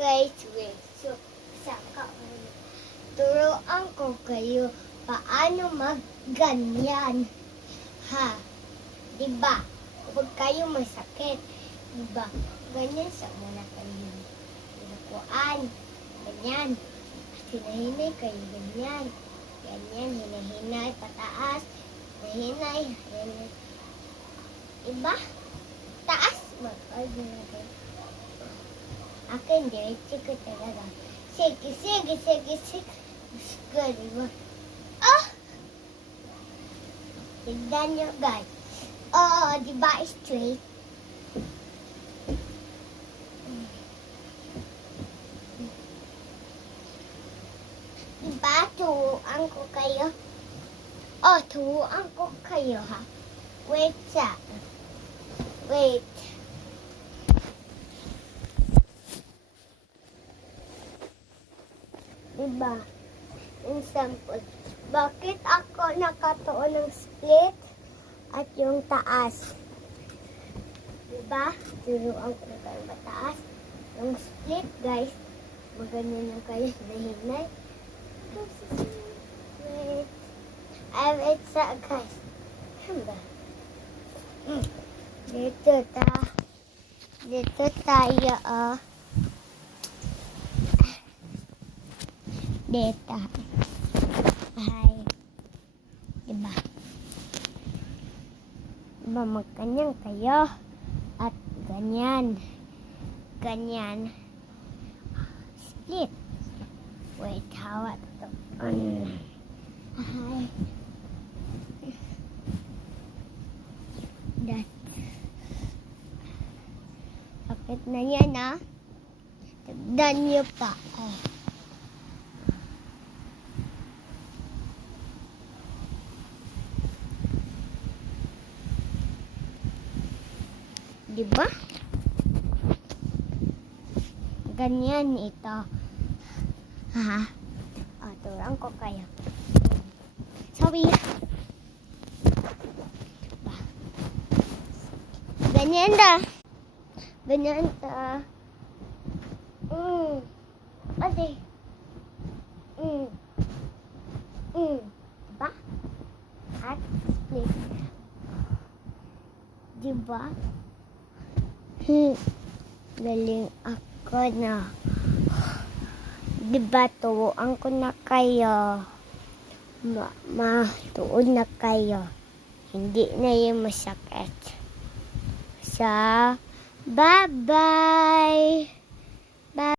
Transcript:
guys, wait. So, saka turuan ko kayo paano magganyan. Ha? Diba? Huwag kayo masakit. Diba? Ganyan sa muna kayo. Hinakuan. Ganyan. Hinahinay kayo. Ganyan. Ganyan. Hinahinay. Pataas. Hinahinay. Hinahinay. Diba? Taas. Mag-agay. Akin, diretso ko talaga. Sige, sige, sige, sige. Gusto, diba? Ah! Tignan nyo, guys. Oh, diba straight? Diba, turuan ko kayo? Oh, turuan ko kayo, ha? Wait, sa. Wait. Diba? Yung sample. Bakit ako nakatuon ng split at yung taas? Diba? Turuan ko kayo mataas. Yung split, guys. Maganyan lang kayo. Nahinay. Wait. Wait sa, guys. Hamba. Dito tayo, oh. Dito. Ay. Diba? Diba magganyan kayo? At ganyan. Ganyan. Split. Wait, hawak ito. Ay. That. Sakit na yan, ah. Tagdan niyo pa. Oh. Diba? Ganyan ito. Ha? O, turuan ko kayo. Sorry. Diba? Ganyan da. Ganyan da. Ate. Diba? At split. Diba? Galing ako na. Diba, turuan ko na kayo. Tuon na kayo. Hindi na yung masakit. So, bye-bye!